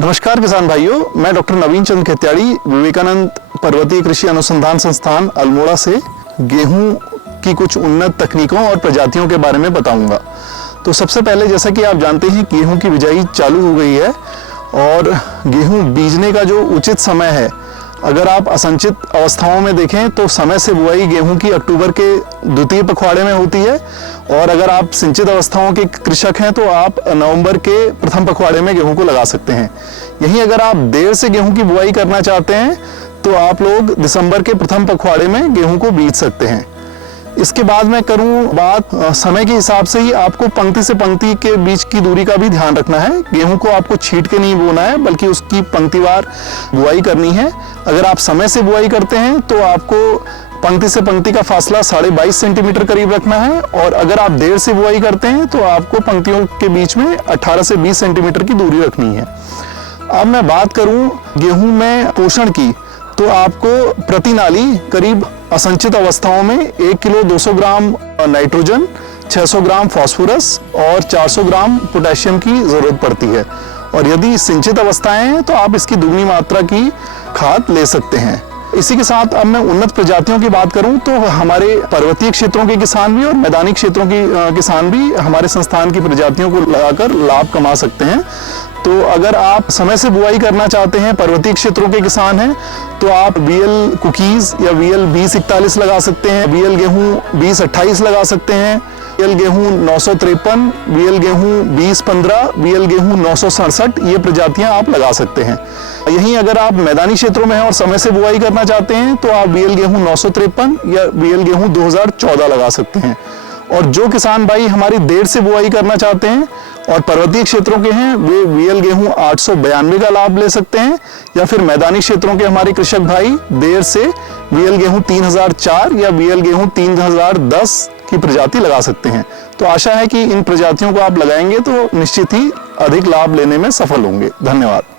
नमस्कार किसान भाइयों, मैं डॉक्टर नवीन चंद्र खेत्याड़ी विवेकानंद पर्वतीय कृषि अनुसंधान संस्थान अल्मोड़ा से गेहूं की कुछ उन्नत तकनीकों और प्रजातियों के बारे में बताऊंगा। तो सबसे पहले, जैसा कि आप जानते हैं, गेहूं की बिजाई चालू हो गई है और गेहूं बीजने का जो उचित समय है, अगर आप असंचित अवस्थाओं में देखें तो समय से बुआई गेहूं की अक्टूबर के द्वितीय पखवाड़े में होती है और अगर आप सिंचित अवस्थाओं के कृषक हैं तो आप नवंबर के प्रथम पखवाड़े में गेहूं को लगा सकते हैं। यहीं अगर आप देर से गेहूं की बुआई करना चाहते हैं तो आप लोग दिसंबर के प्रथम पखवाड़े में गेहूं को बीज सकते हैं। इसके बाद मैं करूं बात समय के हिसाब से ही आपको पंक्ति से पंक्ति के बीच की दूरी का भी ध्यान रखना है। गेहूं को आपको छींट के नहीं बोना है, बल्कि उसकी पंक्तिवार बुआई करनी है। अगर आप समय से बुआई करते हैं तो आपको पंक्ति से पंक्ति का फासला 22.5 सेंटीमीटर करीब रखना है और अगर आप देर से बुआई करते हैं तो आपको पंक्तियों के बीच में 18 से 20 सेंटीमीटर की दूरी रखनी है। अब मैं बात करूं गेहूं में पोषण की, तो आपको प्रति नाली करीब असंचित अवस्थाओं में 1 kilo 200 gram nitrogen, 600 gram phosphorus और 400 ग्राम पोटेशियम की जरूरत पड़ती है और यदि सिंचित अवस्थाएं हैं तो आप इसकी दुगनी मात्रा की खाद ले सकते हैं। इसी के साथ अब मैं उन्नत प्रजातियों की बात करूं तो हमारे पर्वतीय क्षेत्रों के किसान भी और मैदानी क्षेत्रों के किसान भी हमारे संस्थान की प्रजातियों को लगाकर लाभ कमा सकते हैं। तो अगर आप समय से बुआई करना चाहते हैं, पर्वतीय क्षेत्रों के किसान हैं, तो आप VL कुकीज या VL 2041 लगा सकते हैं, VL गेहूं 2028 लगा सकते हैं, VL गेहूं 953, VL गेहूं 2015, VL गेहूं 967, ये प्रजातियां आप लगा सकते हैं। यहीं अगर आप मैदानी क्षेत्रों में हैं और समय से बुआई करना चाहते हैं तो आप VL गेहूं 953 या VL गेहूं 2014 लगा सकते हैं। और जो किसान भाई हमारी देर से बुआई करना चाहते हैं और पर्वतीय क्षेत्रों के हैं, वे VL गेहूं 892 का लाभ ले सकते हैं या फिर मैदानी क्षेत्रों के हमारे कृषक भाई देर से VL गेहूं 3004 या VL गेहूं 3010 की प्रजाति लगा सकते हैं। तो आशा है कि इन प्रजातियों को आप लगाएंगे तो निश्चित ही अधिक लाभ लेने में सफल होंगे। धन्यवाद।